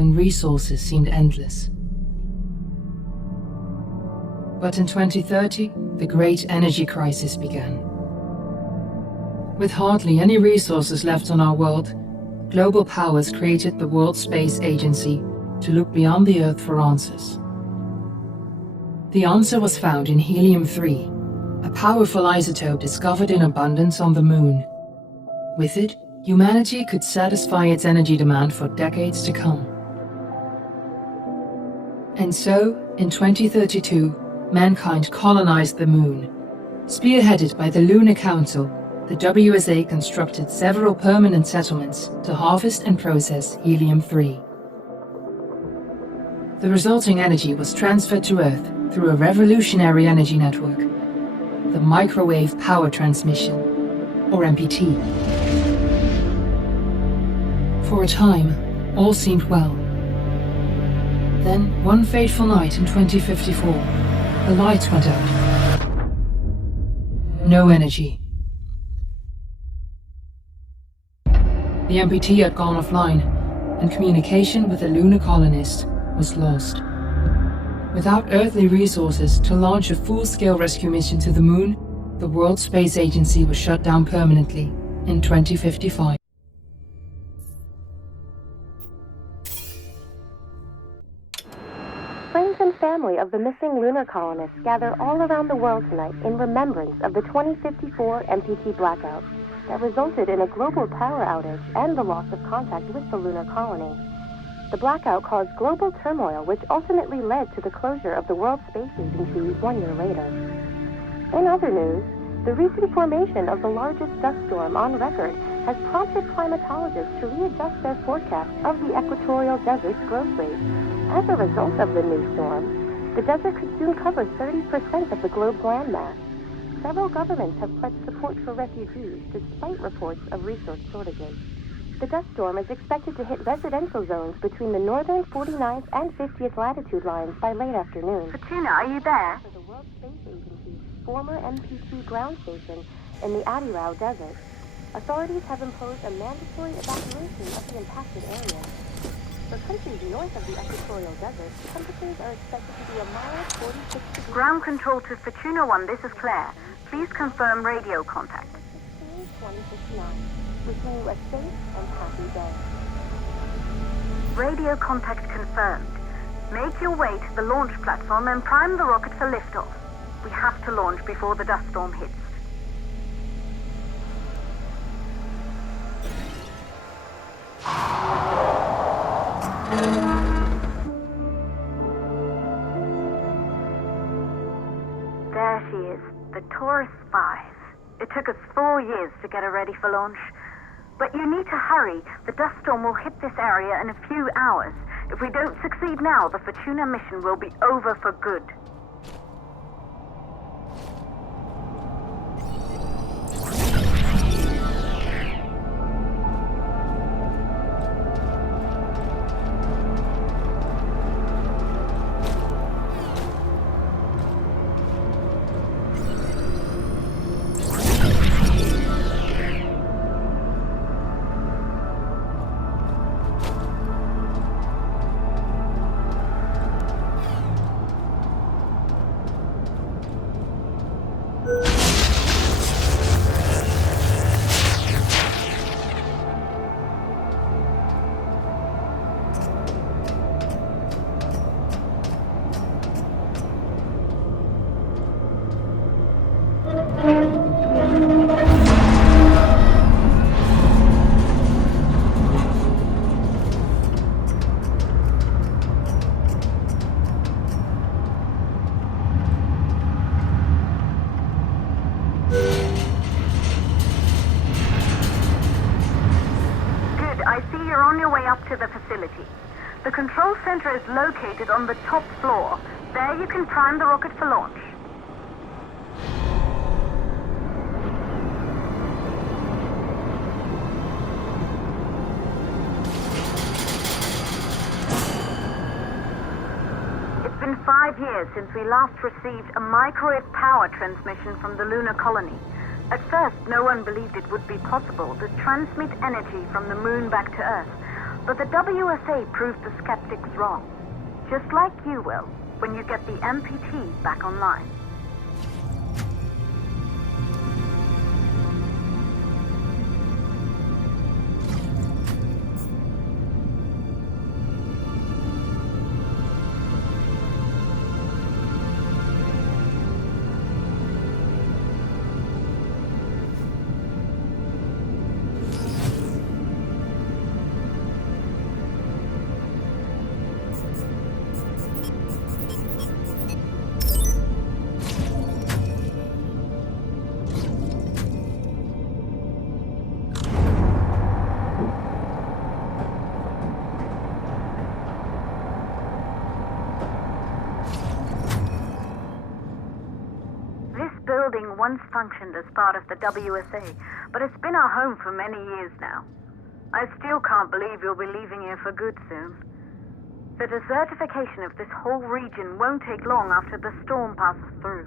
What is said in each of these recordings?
when resources seemed endless. But in 2030, the great energy crisis began. With hardly any resources left on our world, global powers created the World Space Agency to look beyond the Earth for answers. The answer was found in helium-3, a powerful isotope discovered in abundance on the Moon. With it, humanity could satisfy its energy demand for decades to come. And so, in 2032, mankind colonized the Moon. Spearheaded by the Lunar Council, the WSA constructed several permanent settlements to harvest and process helium-3. The resulting energy was transferred to Earth through a revolutionary energy network, the Microwave Power Transmission, or MPT. For a time, all seemed well. Then, one fateful night in 2054, the lights went out. No energy. The MPT had gone offline, and communication with the lunar colonist was lost. Without earthly resources to launch a full-scale rescue mission to the Moon, the World Space Agency was shut down permanently in 2055. Friends and family of the missing lunar colonists gather all around the world tonight in remembrance of the 2054 MPT blackout that resulted in a global power outage and the loss of contact with the lunar colony. The blackout caused global turmoil, which ultimately led to the closure of the World Space Agency 1 year later. In other news, the recent formation of the largest dust storm on record has prompted climatologists to readjust their forecast of the equatorial desert's growth rate. As a result of the new storm, the desert could soon cover 30% of the globe's landmass. Several governments have pledged support for refugees despite reports of resource shortages. The dust storm is expected to hit residential zones between the northern 49th and 50th latitude lines by late afternoon. Fortuna, are you there? For the World Space Agency's former MPT ground station in the Adirau Desert, authorities have imposed a mandatory evacuation of the impacted area. For countries north of the equatorial desert, temperatures are expected to be a mild 46 degrees. Ground control to Fortuna 1, this is Claire. Please confirm radio contact. 2059. Wishing you a safe and happy day. Radio contact confirmed. Make your way to the launch platform and prime the rocket for liftoff. We have to launch before the dust storm hits. There she is, the Taurus 5. It took us 4 years to get her ready for launch. But you need to hurry. The dust storm will hit this area in a few hours. If we don't succeed now, the Fortuna mission will be over for good. To the facility. The control center is located on the top floor. There you can prime the rocket for launch. It's been 5 years since we last received a microwave power transmission from the lunar colony. At first, no one believed it would be possible to transmit energy from the Moon back to Earth. But the WSA proved the skeptics wrong. Just like you will, when you get the MPT back online. Building once functioned as part of the WSA, but it's been our home for many years now. I still can't believe you'll be leaving here for good soon. The desertification of this whole region won't take long after the storm passes through.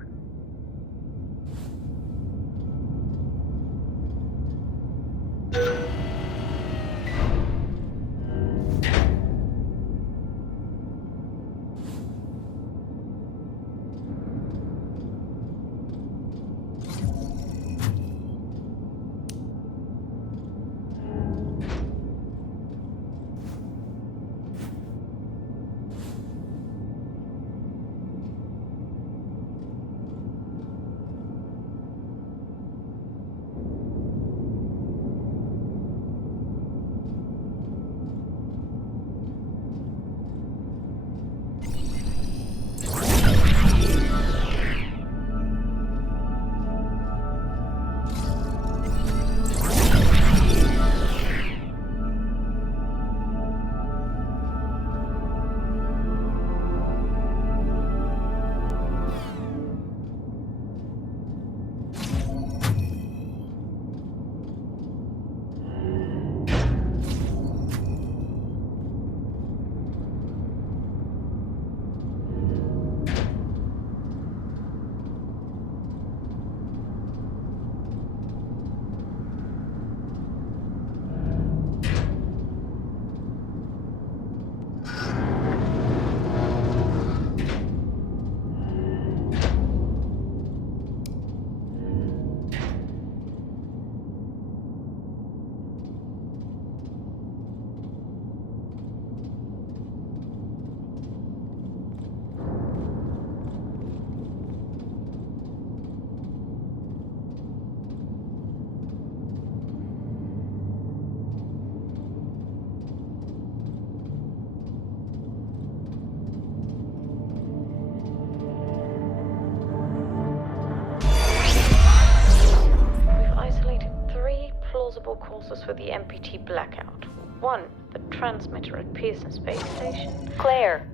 Causes for the MPT blackout. 1, the transmitter at Pearson Space Station. Claire,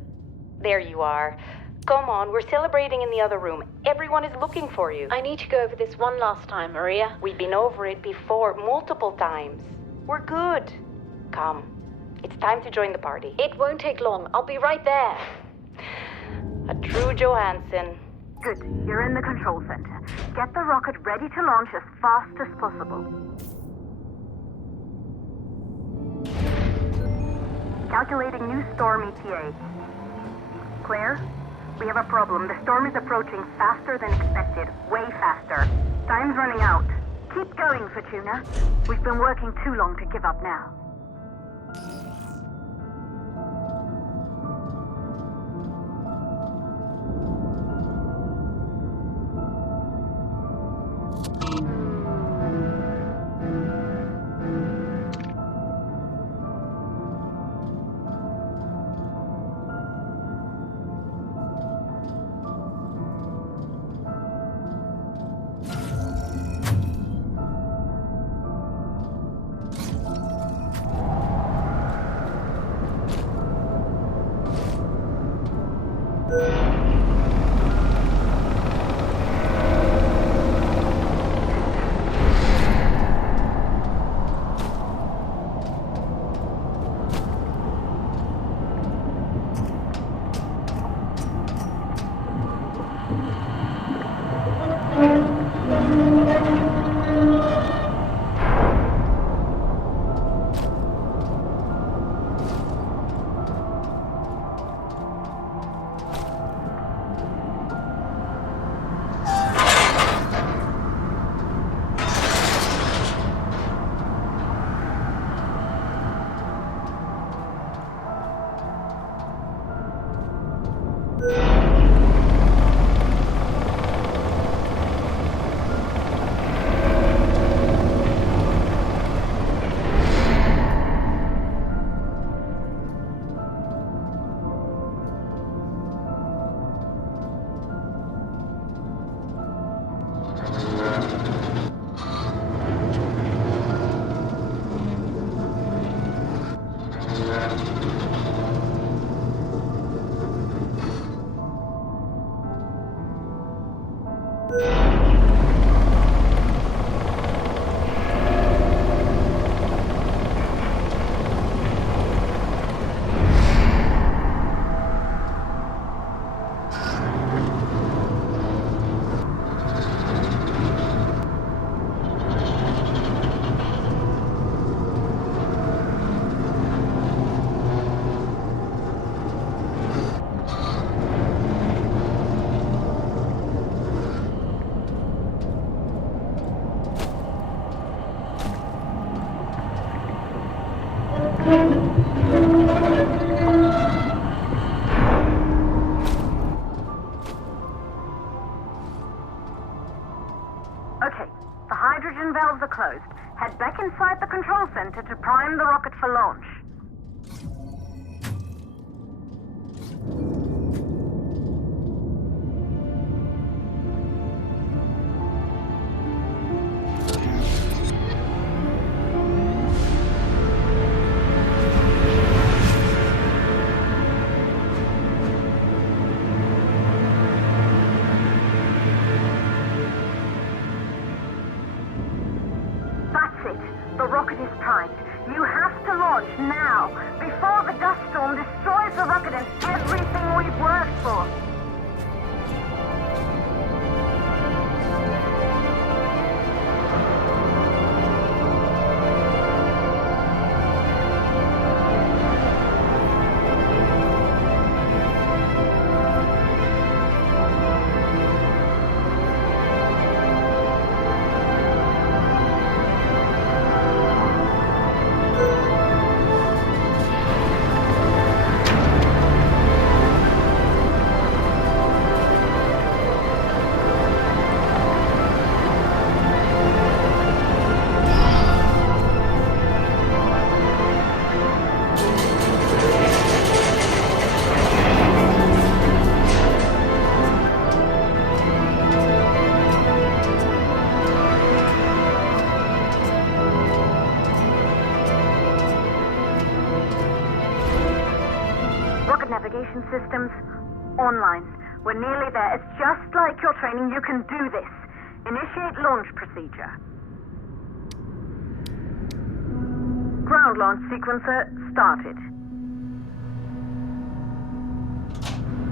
there you are. Come on, we're celebrating in the other room. Everyone is looking for you. I need to go over this one last time, Maria. We've been over it before, multiple times. We're good. Come, it's time to join the party. It won't take long. I'll be right there. A true Johansson. Good. You're in the control center. Get the rocket ready to launch as fast as possible. Calculating new storm ETA. Claire, we have a problem. The storm is approaching faster than expected. Way faster. Time's running out. Keep going, Fortuna. We've been working too long to give up now. Okay, the hydrogen valves are closed. Head back inside the control center to prime the rocket for launch. The rocket is primed. You have to launch now, before the dust storm destroys the rocket and everything we've worked for. Navigation systems online. We're nearly there. It's just like your training. You can do this. Initiate launch procedure. Ground launch sequencer started.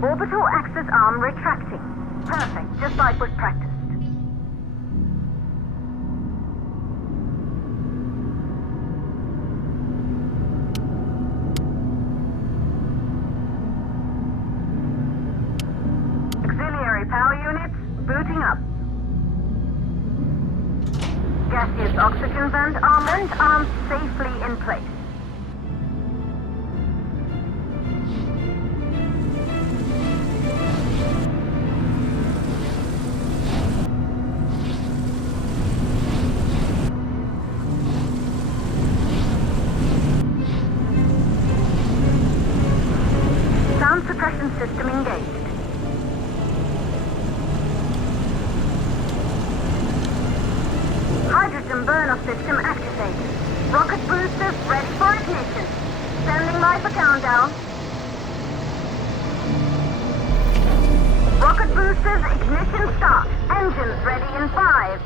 Orbital axis arm retracting. Perfect, just like was practiced. Power units booting up. Gaseous oxygen vent arms safely in place. Sound suppression system engaged. Hydrogen burn-off system activated. Rocket boosters ready for ignition. Standing by for countdown. Rocket boosters ignition start. Engines ready in 5,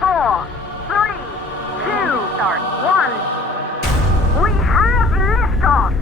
4, 3, 2, 1. We have liftoff!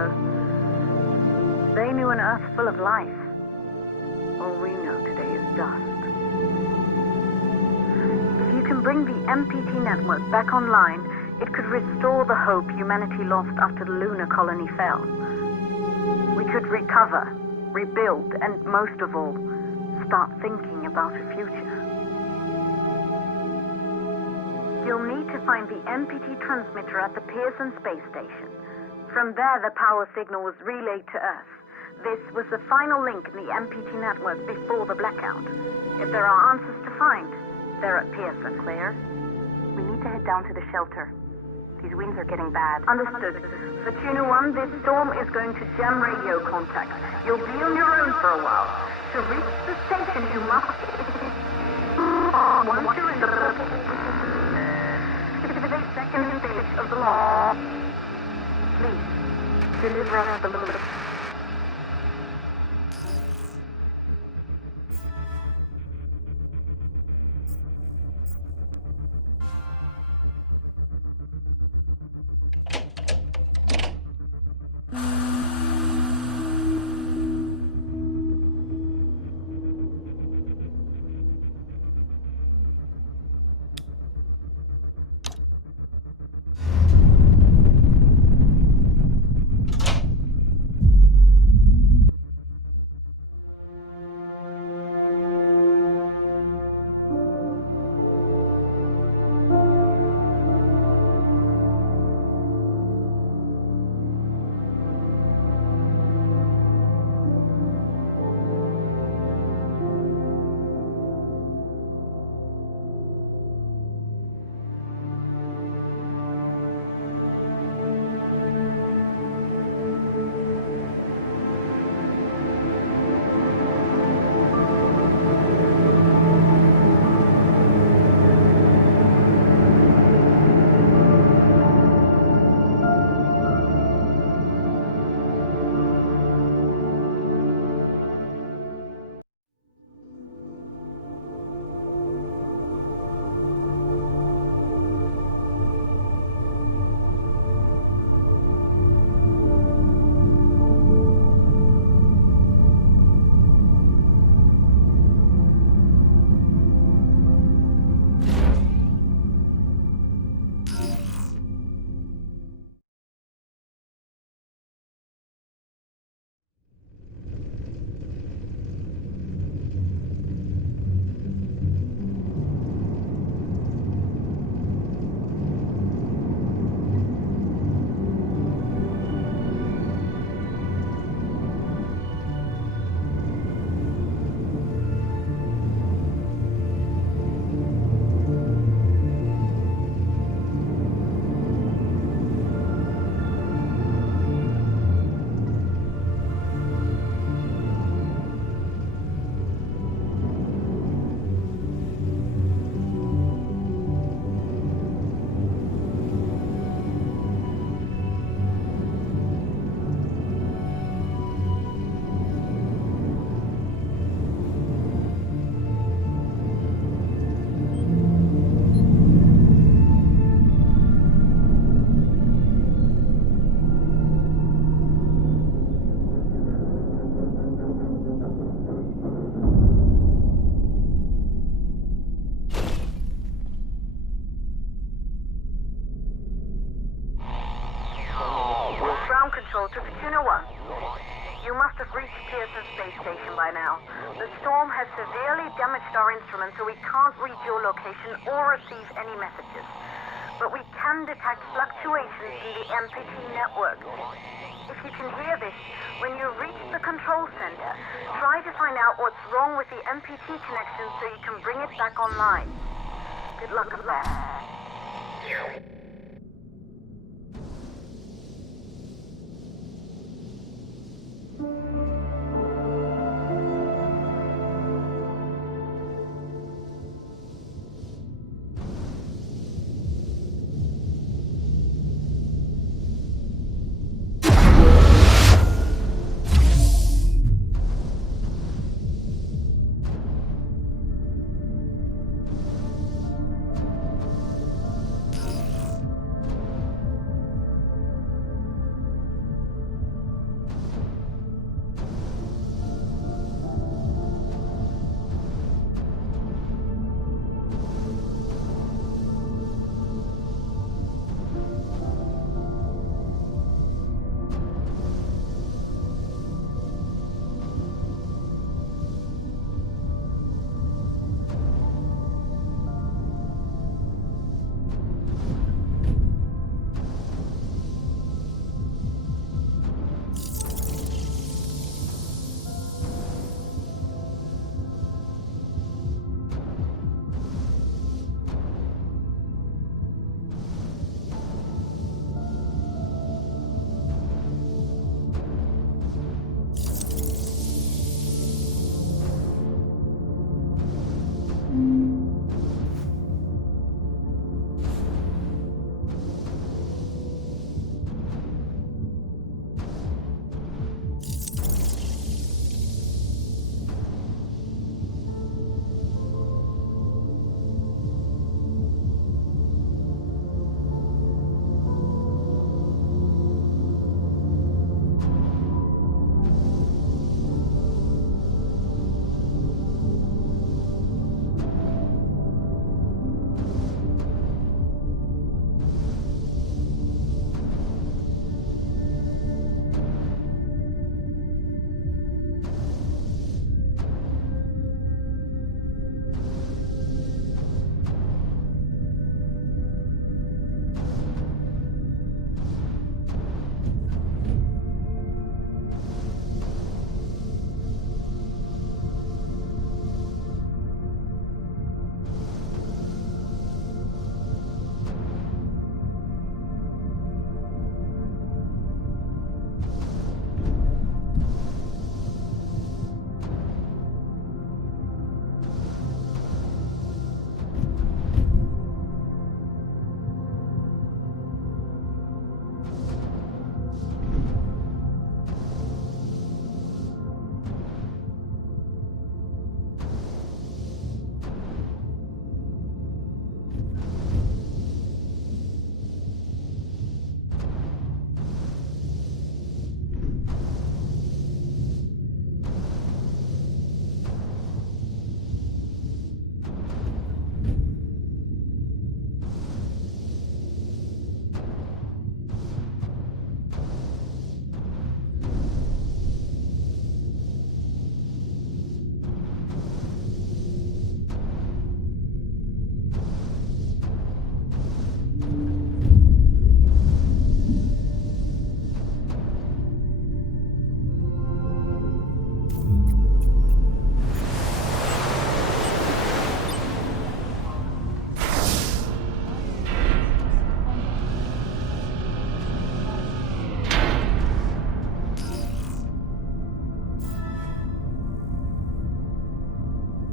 ago. They knew an Earth full of life. All we know today is dust. If you can bring the MPT network back online, it could restore the hope humanity lost after the lunar colony fell. We could recover, rebuild, and most of all, start thinking about a future. You'll need to find the MPT transmitter at the Pearson space station. From there, the power signal was relayed to Earth. This was the final link in the MPT network before the blackout. If there are answers to find, they're at Pearson. Claire, we need to head down to the shelter. These winds are getting bad. Understood. Fortuna 1, this storm is going to jam radio contact. You'll be on your own for a while. To reach the station, you must... Once you're in the... 52nd stage of the launch. Please, deliver us the moon. Control to Fortuna 1. You must have reached Pearson Space Station by now. The storm has severely damaged our instruments, so we can't read your location or receive any messages. But we can detect fluctuations in the MPT network. If you can hear this, when you reach the control center, try to find out what's wrong with the MPT connection so you can bring it back online. Good luck with that.